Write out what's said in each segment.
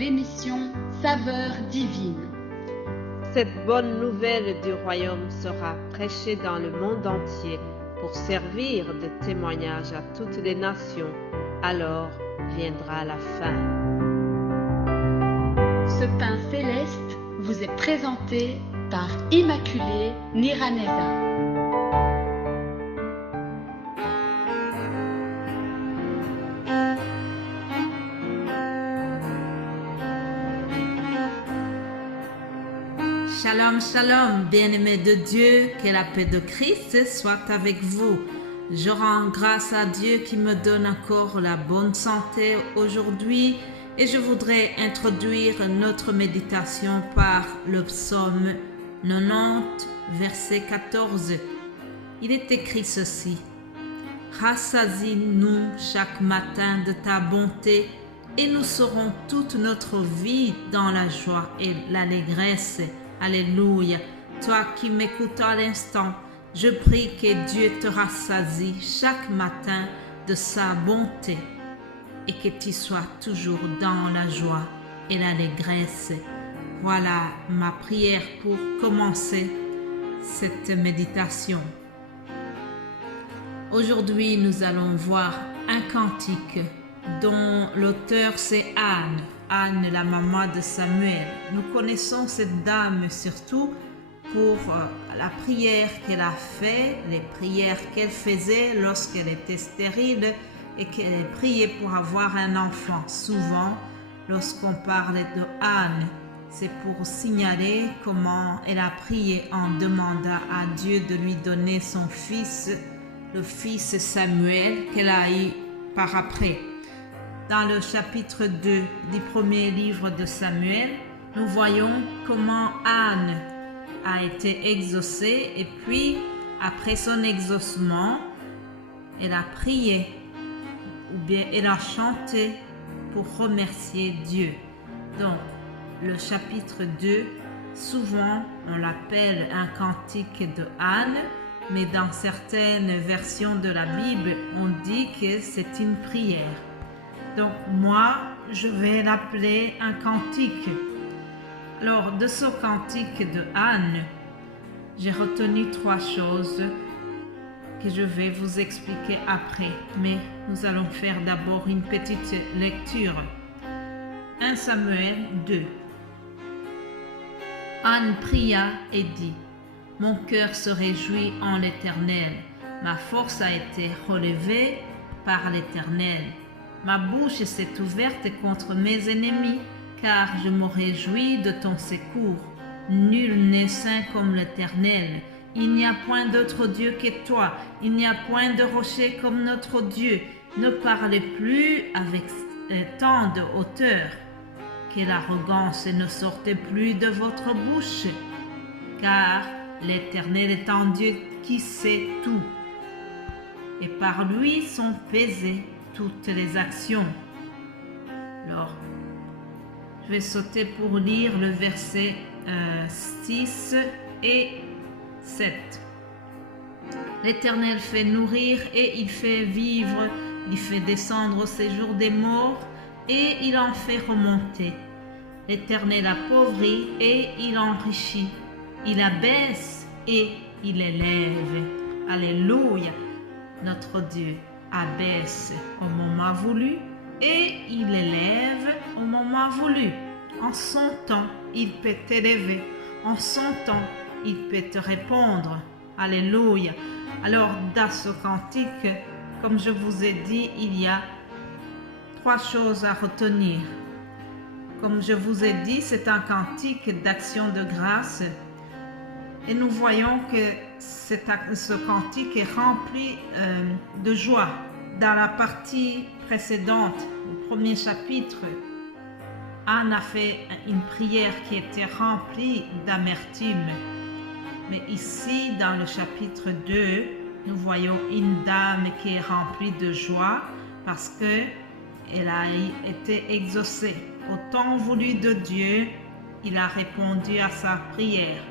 l'émission Saveurs divines. Cette bonne nouvelle du royaume sera prêchée dans le monde entier pour servir de témoignage à toutes les nations. Alors viendra la fin. Ce pain céleste vous est présenté par Immaculée Niraneza. Shalom, shalom, bien-aimés de Dieu, que la paix de Christ soit avec vous. Je rends grâce à Dieu qui me donne encore la bonne santé aujourd'hui et je voudrais introduire notre méditation par le psaume 90, verset 14. Il est écrit ceci: rassasie-nous chaque matin de ta bonté et nous serons toute notre vie dans la joie et l'allégresse. Alléluia. Toi qui m'écoutes à l'instant, je prie que Dieu te rassasie chaque matin de sa bonté et que tu sois toujours dans la joie et l'allégresse. Voilà ma prière pour commencer cette méditation. Aujourd'hui, nous allons voir un cantique dont l'auteur c'est Anne. Anne, la maman de Samuel. Nous connaissons cette dame surtout pour la prière qu'elle a faite, les prières qu'elle faisait lorsqu'elle était stérile et qu'elle priait pour avoir un enfant. Souvent, lorsqu'on parle de Anne, c'est pour signaler comment elle a prié en demandant à Dieu de lui donner son fils, le fils Samuel qu'elle a eu par après. Dans le chapitre 2 du premier livre de Samuel, nous voyons comment Anne a été exaucée et puis, après son exaucement, elle a prié ou bien elle a chanté pour remercier Dieu. Donc, le chapitre 2, souvent on l'appelle un cantique de Anne, mais dans certaines versions de la Bible, on dit que c'est une prière. Donc moi, je vais l'appeler un cantique. Alors, de ce cantique de Anne, j'ai retenu 3 choses que je vais vous expliquer après. Mais nous allons faire d'abord une petite lecture. 1 Samuel 2. Anne pria et dit: mon cœur se réjouit en l'Éternel. Ma force a été relevée par l'Éternel. Ma bouche s'est ouverte contre mes ennemis, car je me réjouis de ton secours. Nul n'est saint comme l'Éternel. Il n'y a point d'autre Dieu que toi. Il n'y a point de rocher comme notre Dieu. Ne parlez plus avec tant de hauteur. Que l'arrogance ne sorte plus de votre bouche, car l'Éternel est un Dieu qui sait tout, et par lui sont pesées toutes les actions. Alors, je vais sauter pour lire le verset 6 et 7. L'Éternel fait nourrir et il fait vivre, il fait descendre au séjour des morts et il en fait remonter. L'Éternel appauvrit et il enrichit, il abaisse et il élève. Alléluia. Notre Dieu abaisse au moment voulu et il élève au moment voulu. En son temps, il peut t'élever. En son temps, il peut te répondre. Alléluia. Alors, dans ce cantique, comme je vous ai dit, il y a 3 choses à retenir. Comme je vous ai dit, c'est un cantique d'action de grâce. Et nous voyons que ce cantique est rempli de joie. Dans la partie précédente, au premier chapitre, Anne a fait une prière qui était remplie d'amertume. Mais ici, dans le chapitre 2, nous voyons une dame qui est remplie de joie parce qu'elle a été exaucée. Au temps voulu de Dieu, il a répondu à sa prière.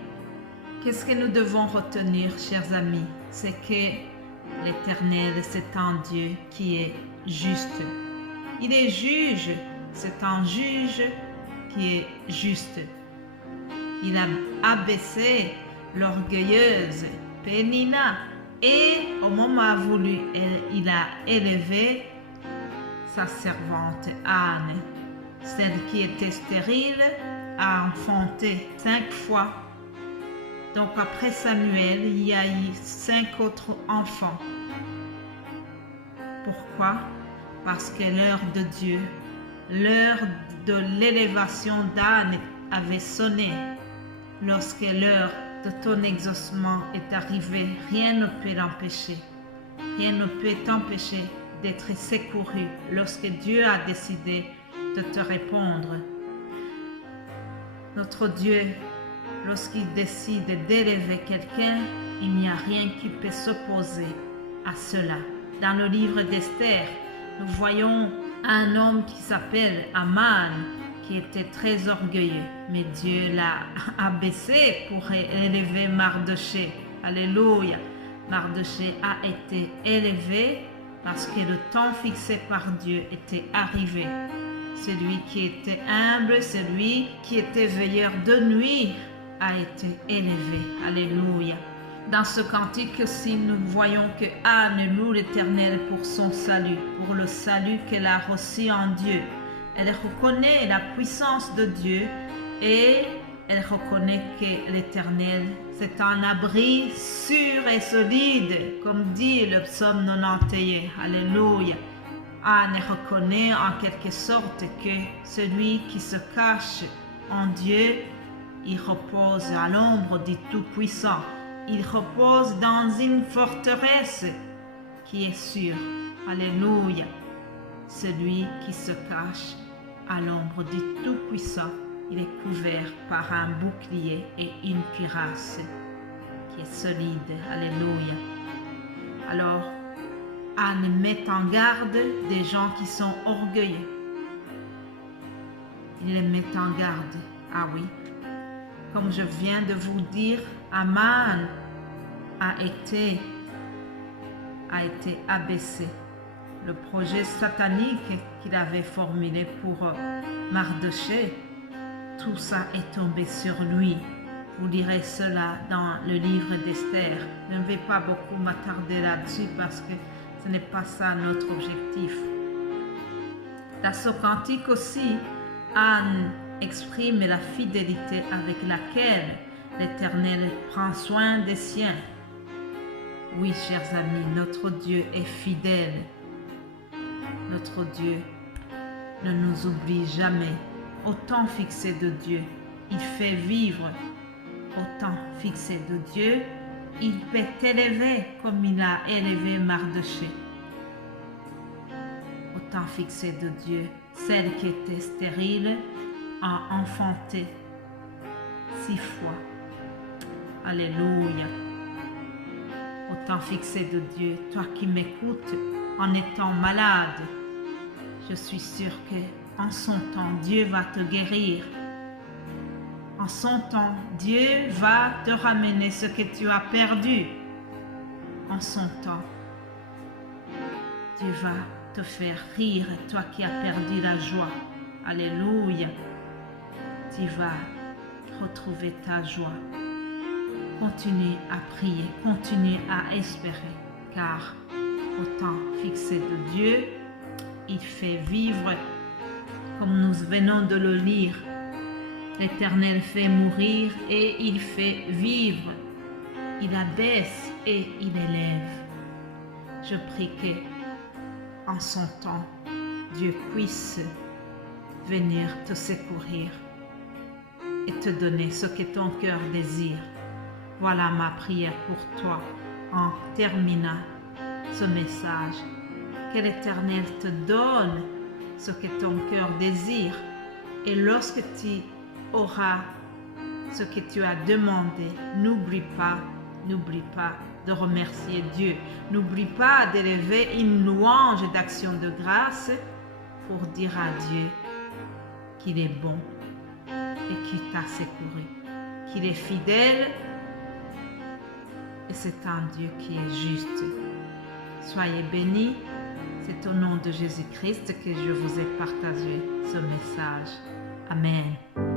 Qu'est-ce que nous devons retenir, chers amis? C'est que l'Éternel, c'est un Dieu qui est juste. Il est juge, c'est un juge qui est juste. Il a abaissé l'orgueilleuse Pénina et au moment voulu, il a élevé sa servante Anne. Celle qui était stérile a enfanté 5 fois. Donc après Samuel, il y a eu 5 autres enfants. Pourquoi? Parce que l'heure de Dieu, l'heure de l'élévation d'Anne avait sonné. Lorsque l'heure de ton exaucement est arrivée, rien ne peut l'empêcher. Rien ne peut t'empêcher d'être secouru lorsque Dieu a décidé de te répondre. Notre Dieu, lorsqu'il décide d'élever quelqu'un, il n'y a rien qui peut s'opposer à cela. Dans le livre d'Esther, nous voyons un homme qui s'appelle Aman, qui était très orgueilleux, mais Dieu l'a abaissé pour élever Mardoché. Alléluia! Mardoché a été élevé parce que le temps fixé par Dieu était arrivé. Celui qui était humble, celui qui était veilleur de nuit a été élevé. Alléluia! Dans ce cantique aussi, nous voyons que Anne loue l'Éternel pour son salut, pour le salut qu'elle a reçu en Dieu. Elle reconnaît la puissance de Dieu et elle reconnaît que l'Éternel, c'est un abri sûr et solide, comme dit le psaume 91. Alléluia! Anne reconnaît en quelque sorte que celui qui se cache en Dieu, il repose à l'ombre du Tout-Puissant. Il repose dans une forteresse qui est sûre. Alléluia! Celui qui se cache à l'ombre du Tout-Puissant, il est couvert par un bouclier et une cuirasse qui est solide. Alléluia! Alors, Anne met en garde des gens qui sont orgueilleux. Il les met en garde. Ah oui. Comme je viens de vous dire, Aman a été abaissé. Le projet satanique qu'il avait formulé pour Mardoché, tout ça est tombé sur lui. Vous lirez cela dans le livre d'Esther. Je ne vais pas beaucoup m'attarder là-dessus parce que ce n'est pas ça notre objectif. Dans ce cantique aussi, Anne exprime la fidélité avec laquelle l'Éternel prend soin des siens. Oui, chers amis, notre Dieu est fidèle. Notre Dieu ne nous oublie jamais. Au temps fixé de Dieu, il fait vivre. Au temps fixé de Dieu, il peut t'élever comme il a élevé Mardoché. Au temps fixé de Dieu, celle qui était stérile a enfanté 6 fois. Alléluia. Au temps fixé de Dieu, toi qui m'écoutes en étant malade, je suis sûre que en son temps, Dieu va te guérir. En son temps, Dieu va te ramener ce que tu as perdu. En son temps, Dieu va te faire rire, toi qui as perdu la joie. Alléluia. Tu vas retrouver ta joie. Continue à prier, continue à espérer, car au temps fixé de Dieu, il fait vivre, comme nous venons de le lire. L'Éternel fait mourir et il fait vivre. Il abaisse et il élève. Je prie que, en son temps, Dieu puisse venir te secourir et te donner ce que ton cœur désire. Voilà ma prière pour toi en terminant ce message. Que l'Éternel te donne ce que ton cœur désire et lorsque tu auras ce que tu as demandé, n'oublie pas de remercier Dieu. N'oublie pas d'élever une louange d'action de grâce pour dire à Dieu qu'il est bon et qu'il t'a secouru, qu'il est fidèle et c'est un Dieu qui est juste. Soyez bénis. C'est au nom de Jésus-Christ que je vous ai partagé ce message. Amen.